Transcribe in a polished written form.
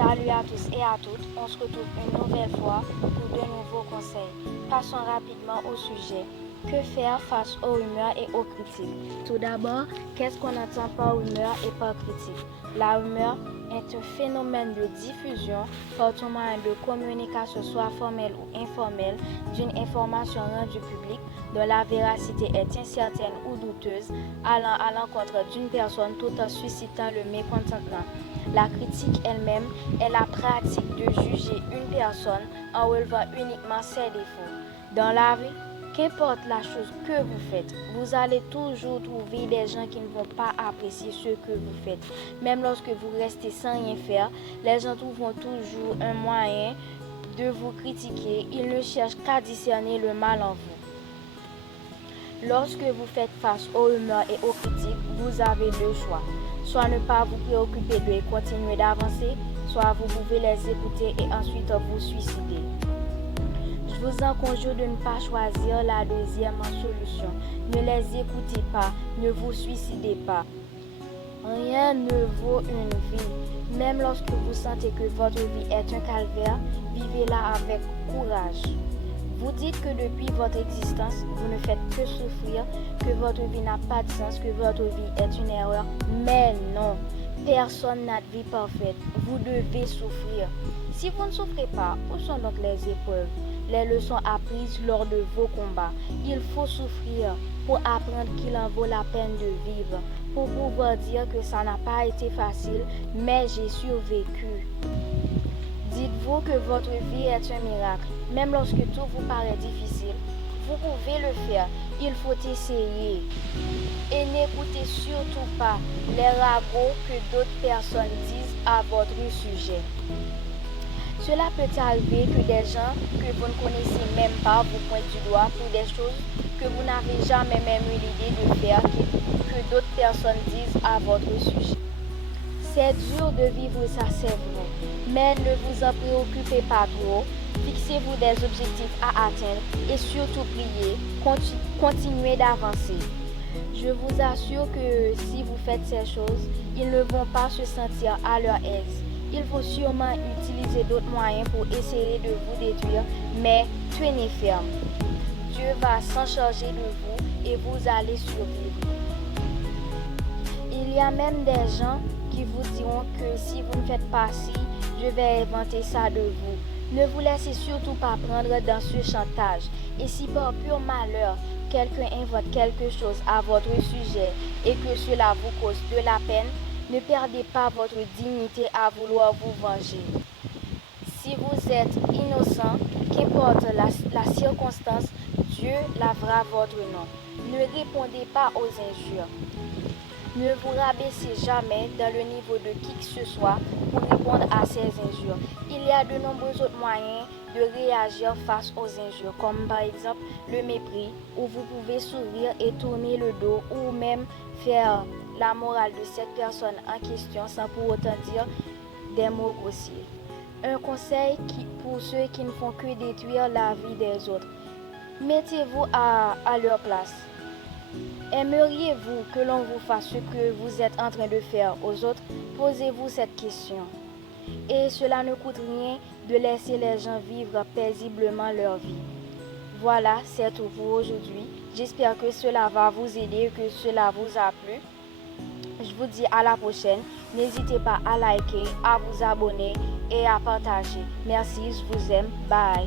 Salut à tous et à toutes, on se retrouve une nouvelle fois pour de nouveaux conseils. Passons rapidement au sujet. Que faire face aux rumeurs et aux critiques? Tout d'abord, qu'est-ce qu'on entend par rumeur et par critique? La rumeur est un phénomène de diffusion par tout moyen de communication, soit formel ou informel, d'une information rendue publique dont la véracité est incertaine ou douteuse, allant à l'encontre d'une personne tout en suscitant le mécontentement. La critique elle-même est la pratique de juger une personne en relevant uniquement ses défauts. Dans la vie, qu'importe la chose que vous faites, vous allez toujours trouver des gens qui ne vont pas apprécier ce que vous faites. Même lorsque vous restez sans rien faire, les gens trouveront toujours un moyen de vous critiquer. Ils ne cherchent qu'à discerner le mal en vous. Lorsque vous faites face aux rumeurs et aux critiques, vous avez deux choix. Soit ne pas vous préoccuper d'eux et continuer d'avancer, soit vous pouvez les écouter et ensuite vous suicider. Je vous en conjure de ne pas choisir la deuxième solution. Ne les écoutez pas, ne vous suicidez pas. Rien ne vaut une vie. Même lorsque vous sentez que votre vie est un calvaire, vivez-la avec courage. Vous dites que depuis votre existence, vous ne faites que souffrir, que votre vie n'a pas de sens, que votre vie est une erreur. Mais non, personne n'a de vie parfaite. Vous devez souffrir. Si vous ne souffrez pas, où sont donc les épreuves, les leçons apprises lors de vos combats? Il faut souffrir pour apprendre qu'il en vaut la peine de vivre, pour pouvoir dire que ça n'a pas été facile, mais j'ai survécu. Dites-vous que votre vie est un miracle. Même lorsque tout vous paraît difficile, vous pouvez le faire. Il faut essayer. Et n'écoutez surtout pas les ragots que d'autres personnes disent à votre sujet. Cela peut arriver que des gens que vous ne connaissez même pas vous pointent du doigt pour des choses que vous n'avez jamais même eu l'idée de faire que d'autres personnes disent à votre sujet. C'est dur de vivre ça, c'est vrai, mais ne vous en préoccupez pas trop. Fixez-vous des objectifs à atteindre et surtout priez, continuez d'avancer. Je vous assure que si vous faites ces choses, ils ne vont pas se sentir à leur aise. Il faut sûrement utiliser d'autres moyens pour essayer de vous détruire, mais tenez ferme. Dieu va s'en charger de vous et vous allez survivre. Il y a même des gens qui vous diront que si vous ne faites pas ci, je vais inventer ça de vous. Ne vous laissez surtout pas prendre dans ce chantage. Et si par pur malheur, quelqu'un invente quelque chose à votre sujet et que cela vous cause de la peine, ne perdez pas votre dignité à vouloir vous venger. Si vous êtes innocent, qu'importe la circonstance, Dieu lavera votre nom. Ne répondez pas aux injures. Ne vous rabaissez jamais dans le niveau de qui que ce soit pour répondre à ces injures. Il y a de nombreux autres moyens de réagir face aux injures, comme par exemple le mépris, où vous pouvez sourire et tourner le dos, ou même faire la morale de cette personne en question sans pour autant dire des mots grossiers. Un conseil pour ceux qui ne font que détruire la vie des autres. Mettez-vous à leur place. Aimeriez-vous que l'on vous fasse ce que vous êtes en train de faire aux autres? Posez-vous cette question. Et cela ne coûte rien de laisser les gens vivre paisiblement leur vie. Voilà, c'est tout pour aujourd'hui. J'espère que cela va vous aider et que cela vous a plu. Je vous dis à la prochaine. N'hésitez pas à liker, à vous abonner et à partager. Merci, je vous aime. Bye.